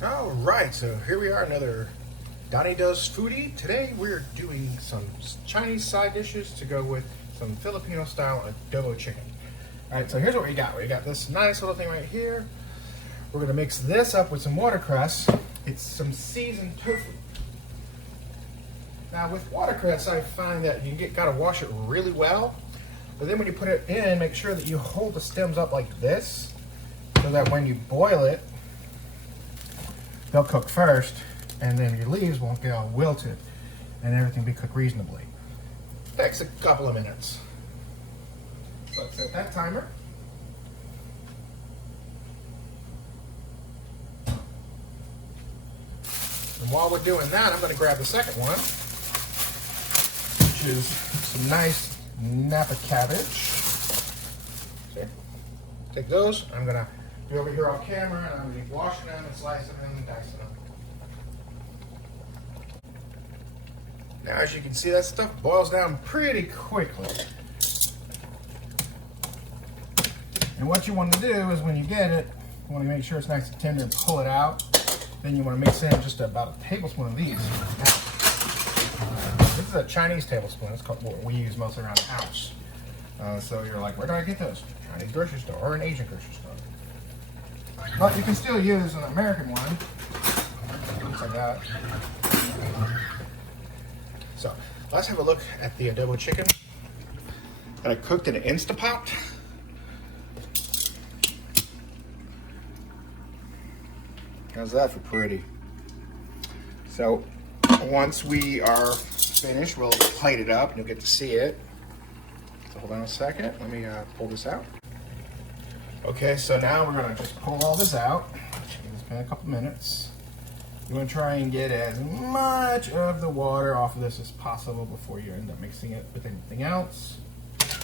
All right, so here we are, another Donnie Does Foodie. Today we're doing some Chinese side dishes to go with some Filipino style adobo chicken. All right, so here's what we got. We got this nice little thing right here. We're gonna mix this up with some watercress. It's some seasoned tofu. Now with watercress, I find that you gotta wash it really well, but then when you put it in, make sure that you hold the stems up like this, so that when you boil it, they'll cook first, and then your leaves won't get all wilted, and everything be cooked reasonably. Takes a couple of minutes. So let's set that timer. And while we're doing that, I'm going to grab the second one, which is some nice Napa cabbage. See? Take those. I'm going to be over here on camera, and I'm going to be washing them and slicing them and dicing them. Now, as you can see, that stuff boils down pretty quickly. And what you want to do is when you get it, you want to make sure it's nice and tender and pull it out. Then you want to mix in just about a tablespoon of these. Now, this is a Chinese tablespoon. It's called what we use mostly around the house. So you're like, where do I get those? Chinese grocery store or an Asian grocery store. But you can still use an American one. Looks like that. So let's have a look at the adobo chicken that I cooked in an Instapot. How's that for pretty? So once we are finished, we'll plate it up and you'll get to see it. So hold on a second, let me pull this out. Okay, so now we're gonna just pull all this out. It's been a couple minutes. You wanna try and get as much of the water off of this as possible before you end up mixing it with anything else. Just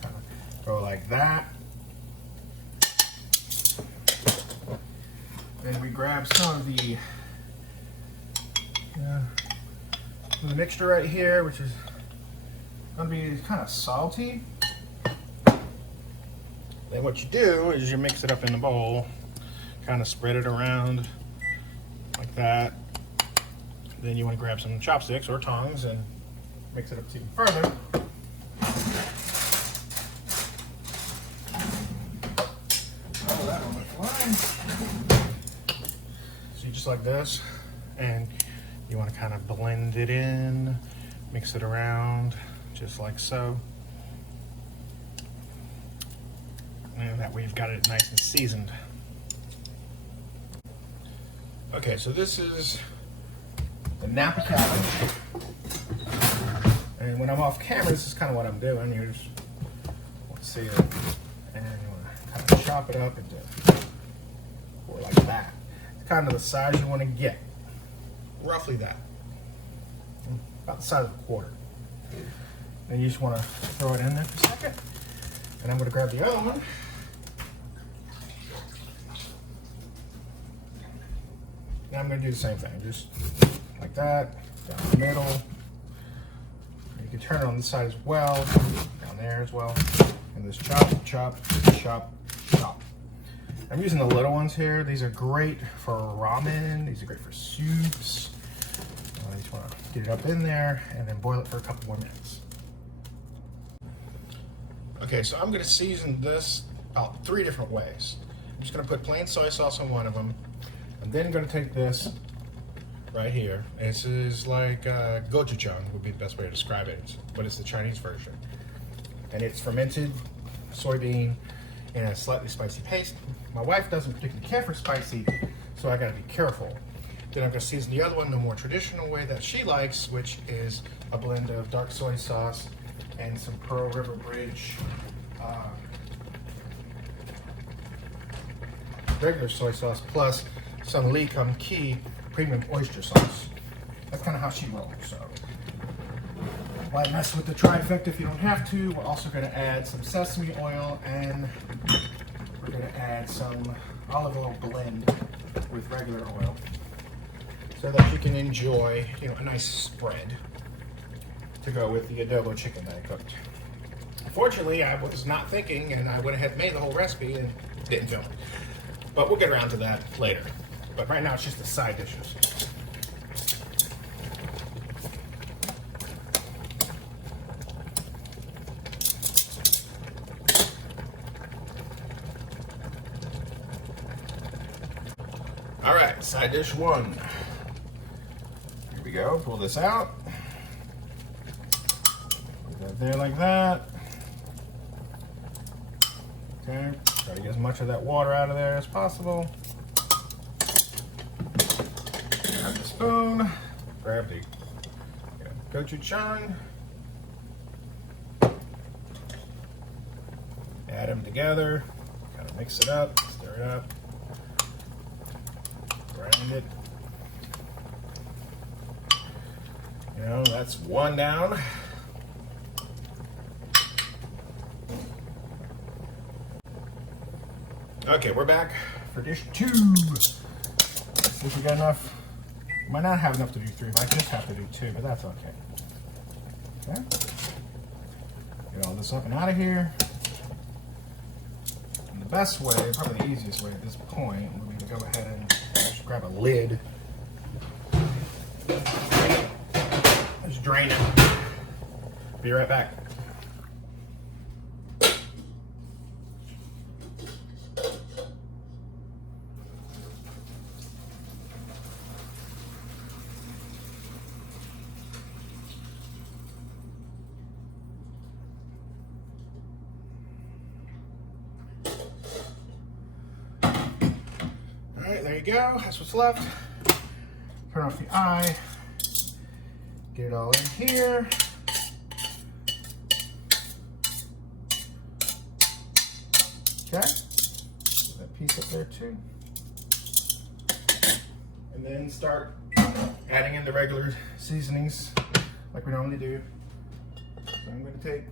kind of go like that. Then we grab some of the mixture right here, which is gonna be kind of salty. Then what you do is you mix it up in the bowl, kind of spread it around like that. Then you want to grab some chopsticks or tongs and mix it up even further. Oh, that one went flying. So you just like this, and you want to kind of blend it in, mix it around just like so. And that way you've got it nice and seasoned. Okay, so this is the Napa cabbage. And when I'm off camera, this is kind of what I'm doing. You just want to see it. And you want to kind of chop it up into, or like that. It's kind of the size you want to get. Roughly that. About the size of a quarter. Then you just want to throw it in there for a second. And I'm going to grab the other one. Now I'm going to do the same thing, just like that, down the middle. You can turn it on this side as well, down there as well. And just chop, chop, chop, chop. I'm using the little ones here. These are great for ramen. These are great for soups. I just want to get it up in there and then boil it for a couple more minutes. Okay, so I'm going to season this about 3 different ways. I'm just going to put plain soy sauce on one of them. I'm then going to take this right here. This is like gochujang would be the best way to describe it, but it's the Chinese version. And it's fermented soybean in a slightly spicy paste. My wife doesn't particularly care for spicy, so I got to be careful. Then I'm going to season the other one the more traditional way that she likes, which is a blend of dark soy sauce and some Pearl River Bridge regular soy sauce plus some Lee Kum Kee premium oyster sauce. That's kind of how she rolls. So why mess with the trifecta if you don't have to? We're also going to add some sesame oil, and we're going to add some olive oil blend with regular oil, so that you can enjoy, you know, a nice spread to go with the adobo chicken that I cooked. Unfortunately, I was not thinking, and I went ahead and made the whole recipe and didn't film it. But we'll get around to that later. But right now it's just the side dishes. All right, side dish one. Here we go, pull this out. Put that there like that. Okay, try to get as much of that water out of there as possible. Grab the spoon, grab the gochujang, add them together, kind of mix it up, stir it up, grind it. You know, that's one down. Okay, we're back for dish two. Let's see if we got enough. We might not have enough to do three, might just have to do two, but that's okay. Okay. Get all this up and out of here. And the best way, probably the easiest way at this point, would be to go ahead and just grab a lid. Just drain it. Be right back. All right, there you go. That's what's left. Turn off the eye. Get it all in here. Okay. Put that piece up there too. And then start adding in the regular seasonings like we normally do. So I'm going to take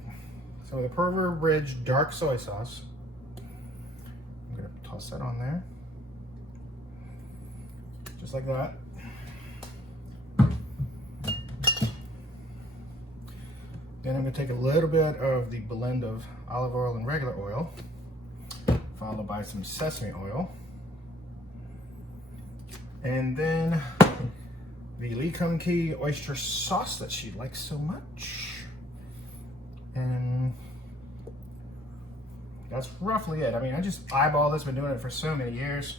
some of the Perver Ridge dark soy sauce. I'm going to toss that on there. Just like that. Then I'm going to take a little bit of the blend of olive oil and regular oil, followed by some sesame oil. And then the Lee Kung Kee oyster sauce that she likes so much. And that's roughly it. I mean, I just eyeball this, been doing it for so many years.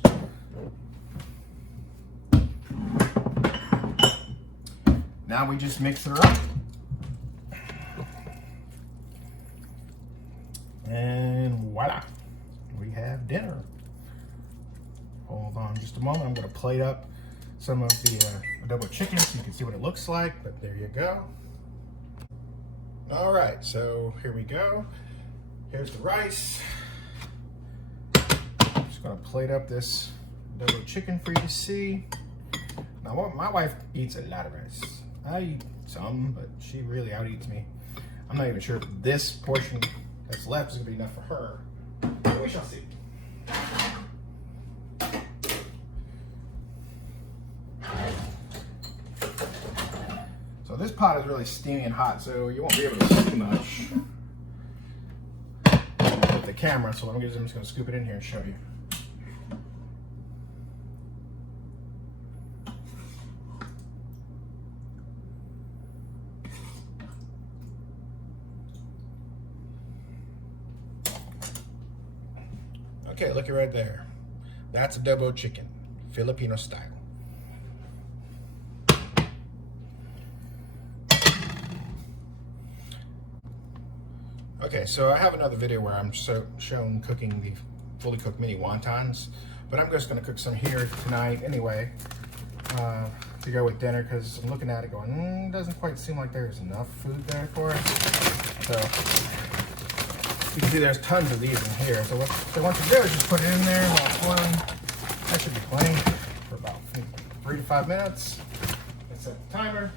Now we just mix her up. And voila, we have dinner. Hold on just a moment. I'm going to plate up some of the adobo chicken so you can see what it looks like, but there you go. All right, so here we go. Here's the rice. I'm just going to plate up this adobo chicken for you to see. Now, my wife eats a lot of rice. I eat some, but she really out-eats me. I'm not even sure if this portion that's left is going to be enough for her, but we shall see. So this pot is really steamy and hot, so you won't be able to see much with the camera, so I'm just going to scoop it in here and show you. Okay, look right there. That's adobo chicken, Filipino style. Okay, so I have another video where I'm shown cooking the fully cooked mini wontons, but I'm just going to cook some here tonight anyway to go with dinner, because I'm looking at it going, doesn't quite seem like there's enough food there for us. So you can see there's tons of these in here. So what I want you to do is just put it in there while it's boiling. That should be playing for about 3 to 5 minutes. Let's set the timer.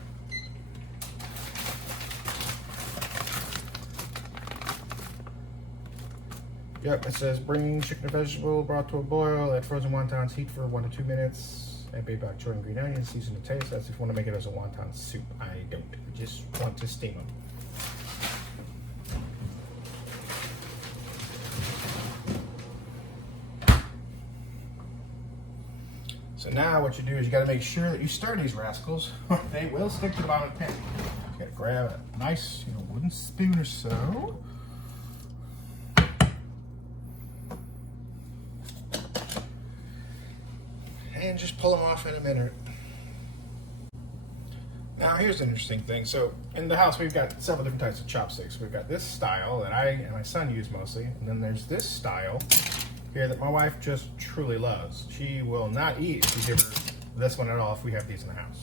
Yep, it says bring chicken and vegetable broth to a boil, add frozen wontons, heat for 1 to 2 minutes, add bay bok choy and green onions, season to taste. That's if you want to make it as a wonton soup. I don't. I just want to steam them. now what you do is you got to make sure that you stir these rascals, or they will stick to the bottom of the pan. You got to grab a nice, wooden spoon or so. And just pull them off in a minute. Now here's an interesting thing. So in the house we've got several different types of chopsticks. We've got this style that I and my son use mostly, and then there's this style here that my wife just truly loves. She will not eat if you give her this one at all if we have these in the house.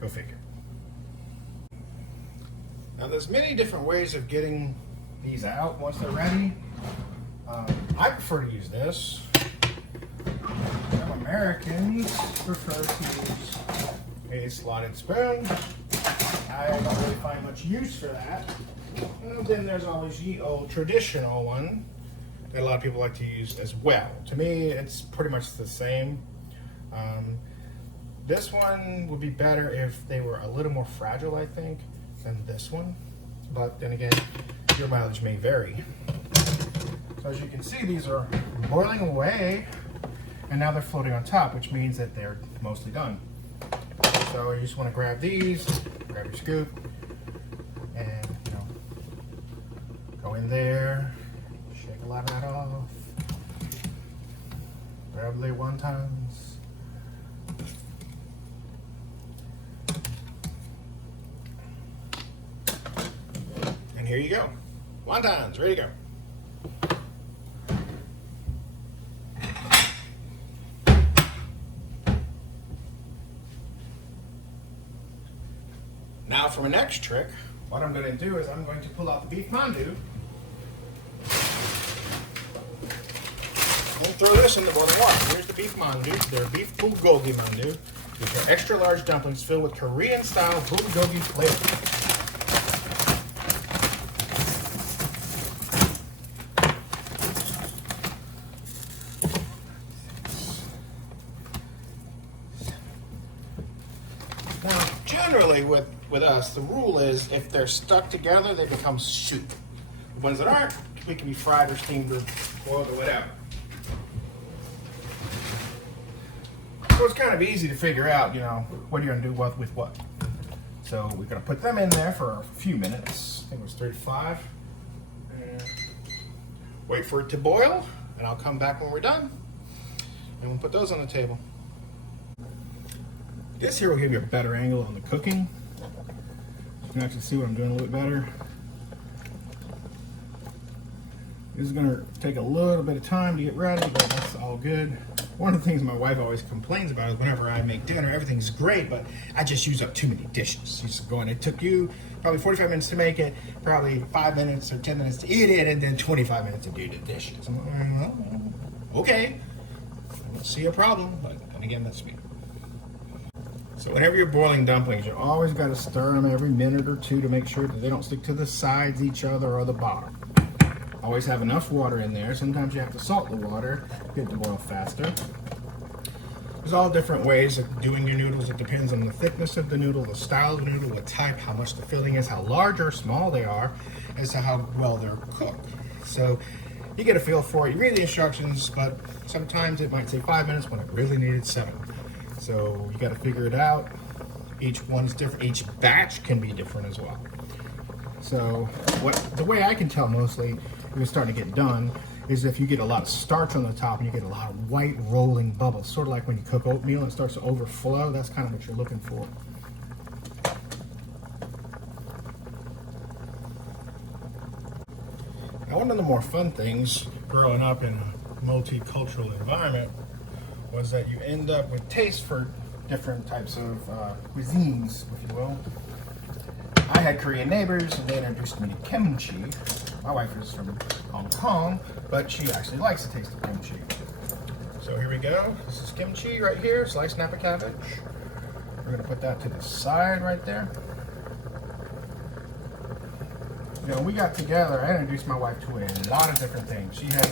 Go figure. Now there's many different ways of getting these out once they're ready. I prefer to use this. Some Americans prefer to use a slotted spoon. I don't really find much use for that. And then there's always the old traditional one that a lot of people like to use as well. To me, it's pretty much the same. This one would be better if they were a little more fragile, I think, than this one. But then again, your mileage may vary. So as you can see, these are boiling away, and now they're floating on top, which means that they're mostly done. So you just want to grab these, grab your scoop, and go in there, shake a lot of that off, grab the wontons, and here you go, wontons ready to go. Now for my next trick, what I'm going to do is I'm going to pull out the beef mandu and throw this in the boiling water. Here's the beef mandu. They're beef bulgogi mandu. These are extra large dumplings filled with Korean style bulgogi flavor. Now, generally with us, the rule is if they're stuck together, they become soup. The ones that aren't, we can be fried or steamed or boiled or whatever. So it's kind of easy to figure out, what you're going to do with what. So we're going to put them in there for a few minutes. I think it was 3 to 5. And wait for it to boil, and I'll come back when we're done. And we'll put those on the table. This here will give you a better angle on the cooking. You can actually see what I'm doing a little bit better. This is going to take a little bit of time to get ready, but that's all good. One of the things my wife always complains about is whenever I make dinner, everything's great, but I just use up too many dishes. She's going, it took you probably 45 minutes to make it, probably 5 minutes or 10 minutes to eat it, and then 25 minutes to do the dishes. I'm like, well, okay, I don't see a problem, but then again, that's me. So whenever you're boiling dumplings, you always got to stir them every minute or two to make sure that they don't stick to the sides, each other, or the bottom. Always have enough water in there. Sometimes you have to salt the water to get it to boil faster. There's all different ways of doing your noodles. It depends on the thickness of the noodle, the style of the noodle, what type, how much the filling is, how large or small they are, as to how well they're cooked. So you get a feel for it. You read the instructions, but sometimes it might say 5 minutes when it really needed 7. So you got to figure it out. Each one's different. Each batch can be different as well. So the way I can tell mostly if it's starting to get done is if you get a lot of starch on the top and you get a lot of white rolling bubbles, sort of like when you cook oatmeal and it starts to overflow. That's kind of what you're looking for. Now, one of the more fun things growing up in a multicultural environment was that you end up with taste for different types of cuisines, if you will. I had Korean neighbors and they introduced me to kimchi. My wife is from Hong Kong, but she actually likes the taste of kimchi. So here we go. This is kimchi right here, sliced Napa cabbage. We're gonna put that to the side right there. When we got together, I introduced my wife to a lot of different things. She had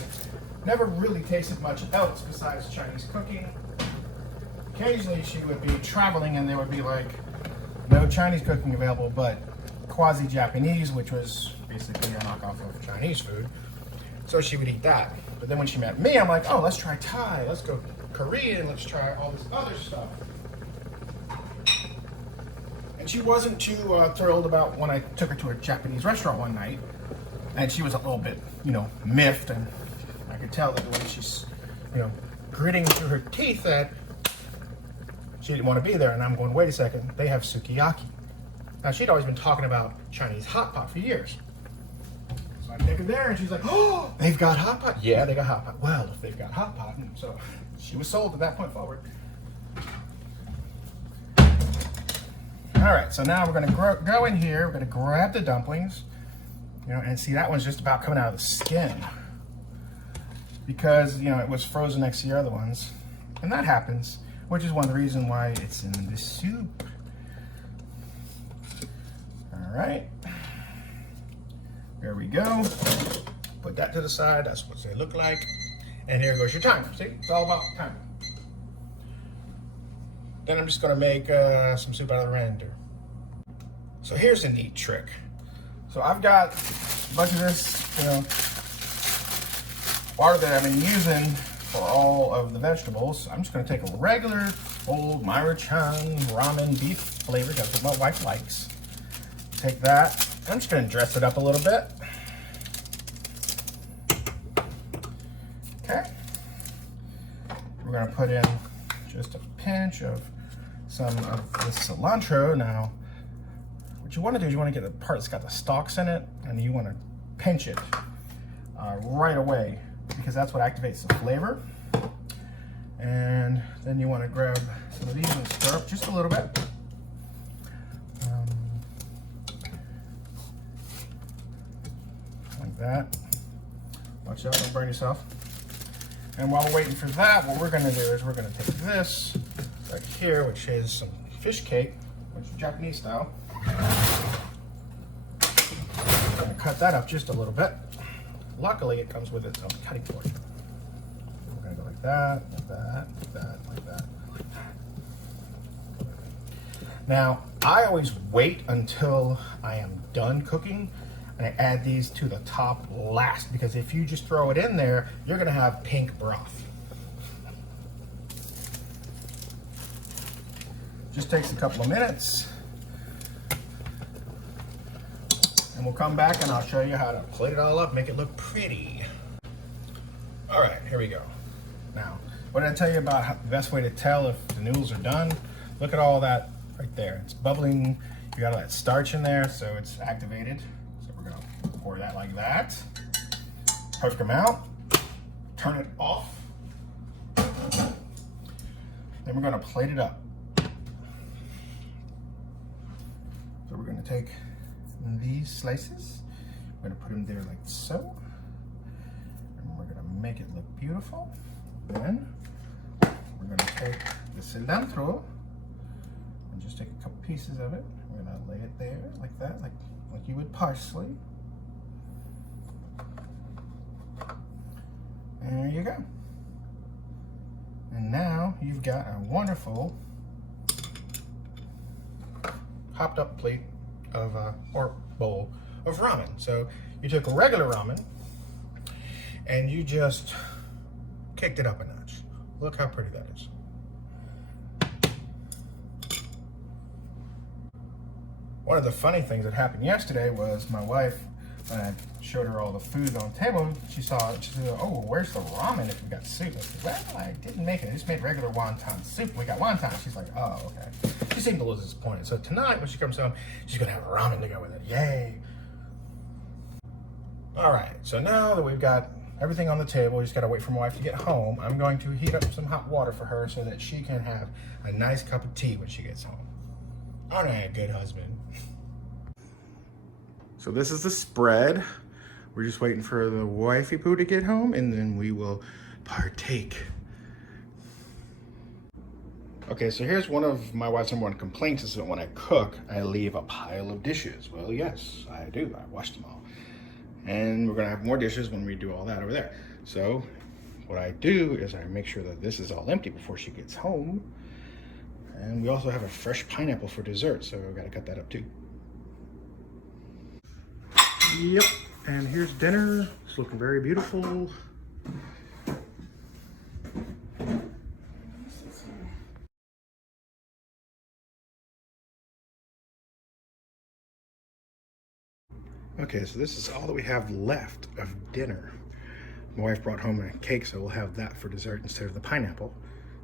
never really tasted much else besides Chinese cooking. Occasionally she would be traveling and there would be like no Chinese cooking available, but quasi-Japanese, which was basically a knockoff of Chinese food. So she would eat that. But then when she met me, I'm like, oh, let's try Thai. Let's go Korean, let's try all this other stuff. And she wasn't too thrilled about when I took her to a Japanese restaurant one night. And she was a little bit, you know, miffed. And I could tell that the way she's, you know, gritting through her teeth that she didn't want to be there. And I'm going, wait a second, they have sukiyaki. Now, she'd always been talking about Chinese hot pot for years. So I take her there, and she's like, oh, they've got hot pot? Yeah, they got hot pot. Well, if they've got hot pot. And so she was sold at that point forward. All right, so now we're going to go in here. We're going to grab the dumplings, you know, and see that one's just about coming out of the skin because, you know, it was frozen next to the other ones. And that happens, which is one of the reasons why it's in the soup. All right, there we go. Put that to the side. That's what they look like. And here goes your timer. See, it's all about the timer. Then I'm just gonna make some soup out of the render. So here's a neat trick. So I've got a bunch of this, you know, water that I've been using for all of the vegetables. I'm just gonna take a regular old Myra-chan ramen beef flavor. That's what my wife likes. Take that. I'm just gonna dress it up a little bit. Okay. We're gonna put in just a pinch of some of the cilantro. Now, what you want to do is you want to get the part that's got the stalks in it, and you want to pinch it right away because that's what activates the flavor. And then you want to grab some of these and stir up just a little bit. Like that. Watch out, don't burn yourself. And while we're waiting for that, what we're going to do is we're going to take this right here, which is some fish cake, which is Japanese style. I'm going to cut that up just a little bit. Luckily, it comes with its own cutting board. We're going to go like that, like that, like that, like that, like that. Now, I always wait until I am done cooking, and I add these to the top last, because if you just throw it in there, you're going to have pink broth. Just takes a couple of minutes, and we'll come back and I'll show you how to plate it all up, make it look pretty. All right, here we go. Now, what did I tell you about the best way to tell if the noodles are done? Look at all that right there. It's bubbling. You got all that starch in there, so it's activated. So we're gonna pour that like that. Poke them out. Turn it off. Then we're gonna plate it up. So we're going to take these slices, we're going to put them there like so, and we're going to make it look beautiful. Then we're going to take the cilantro and just take a couple pieces of it. We're going to lay it there like that, like you would parsley. And there you go. And now you've got a wonderful hopped up plate of or bowl of ramen. So you took a regular ramen and you just kicked it up a notch. Look how pretty that is. One of the funny things that happened yesterday was my wife, when I showed her all the food on the table, she said, oh, where's the ramen if we got soup? I said, well, I didn't make it. I just made regular wonton soup. We got wonton. She's like, oh, okay. She seemed a little disappointed. So tonight, when she comes home, she's going to have ramen to go with it. Yay. All right. So now that we've got everything on the table, we just got to wait for my wife to get home. I'm going to heat up some hot water for her so that she can have a nice cup of tea when she gets home. Aren't I a good husband? So this is the spread. We're just waiting for the wifey poo to get home, and then we will partake. Okay, so here's one of my wife's number one complaints is that when I cook, I leave a pile of dishes. Well, yes, I do. I wash them all. And we're gonna have more dishes when we do all that over there. So what I do is I make sure that this is all empty before she gets home. And we also have a fresh pineapple for dessert, so I've gotta cut that up too. Yep, and here's dinner. It's looking very beautiful. Okay, so this is all that we have left of dinner. My wife brought home a cake, so we'll have that for dessert instead of the pineapple.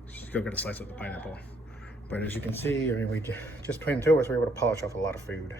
Just go get a slice of the pineapple. But as you can see, I mean, just between the two of us, we were able to polish off a lot of food.